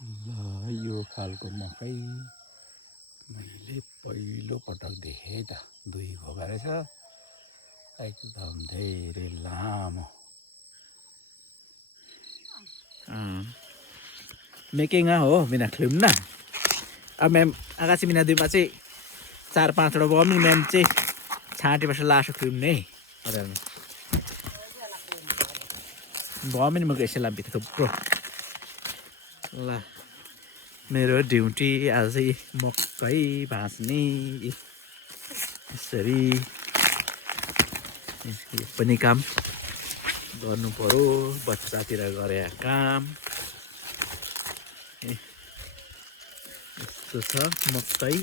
ल यो खालको मकै मैले पहिलो पटक देखेँ त। दुई घोगा रहेछ, एकदम धेरै लामो। मेकेङा हो बिना खिल्म अब म्याम आकाशी बिना दुईमा चाहिँ 4-5 वटा बमी म्याम चाहिँ छाँटेपछि लासो खिल्ने हजुर बमी नि मको यसै लाम्पी थुप्रो ल। मेरो ड्युटी आज चाहिँ मकै भाँच्ने यसरी यो पनि काम गर्नु पर्यो, बच्चातिर गरे काम यस्तो छ मकै।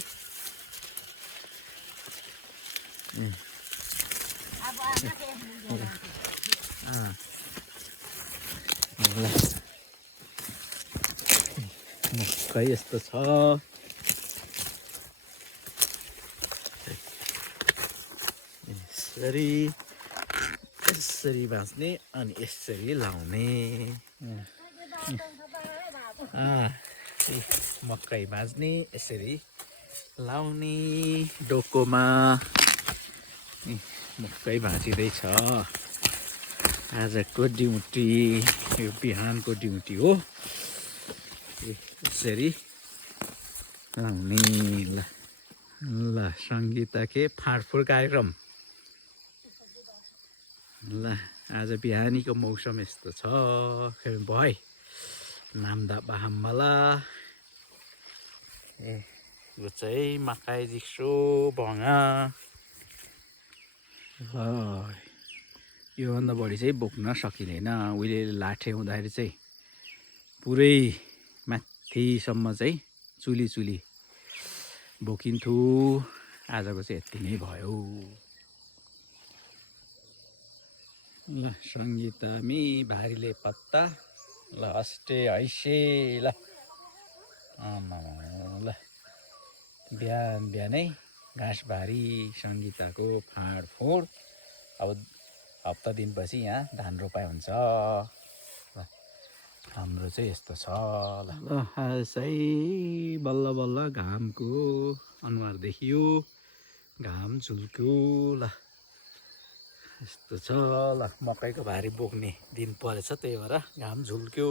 मकै यस्तो छ, यसरी यसरी भाँच्ने अनि यसरी लाउने। मकै भाँच्ने यसरी लाउने डोकोमा मकै भाँचिँदैछ। आजको ड्युटी यो बिहानको ड्युटी हो, यसरी लाउने। ल सङ्गीता के फाँडफुँड कार्यक्रम। ल आज बिहानीको मौसम यस्तो छ खेल भए नाम्दा बाहम्मला यो चाहिँ मकै जिक्सो भङ्गा। योभन्दा बढी चाहिँ बोक्न सकिँदैन। उहिले लाठे हुँदाखेरि चाहिँ पुरै माथिसम्म चाहिँ चुली बोकिन्थ्यो, आजको चाहिँ यति नै भयो। ल सङ्गीता मी भारीले पत्ता ल अस्टे हैसे ल ल बिहानै घाँसबारी सङ्गीताको फाँडफुँड। अब हप्ता दिनपछि यहाँ धान रोपाइ हुन्छ। ल हाम्रो चाहिँ यस्तो छ। ल आज चाहिँ बल्ल बल्ल घामको अनुहार देखियो, घाम झुल्क्यो। ल यस्तो छ। ल मकैको भारी बोक्ने दिन परेछ, त्यही भएर घाम झुल्क्यो।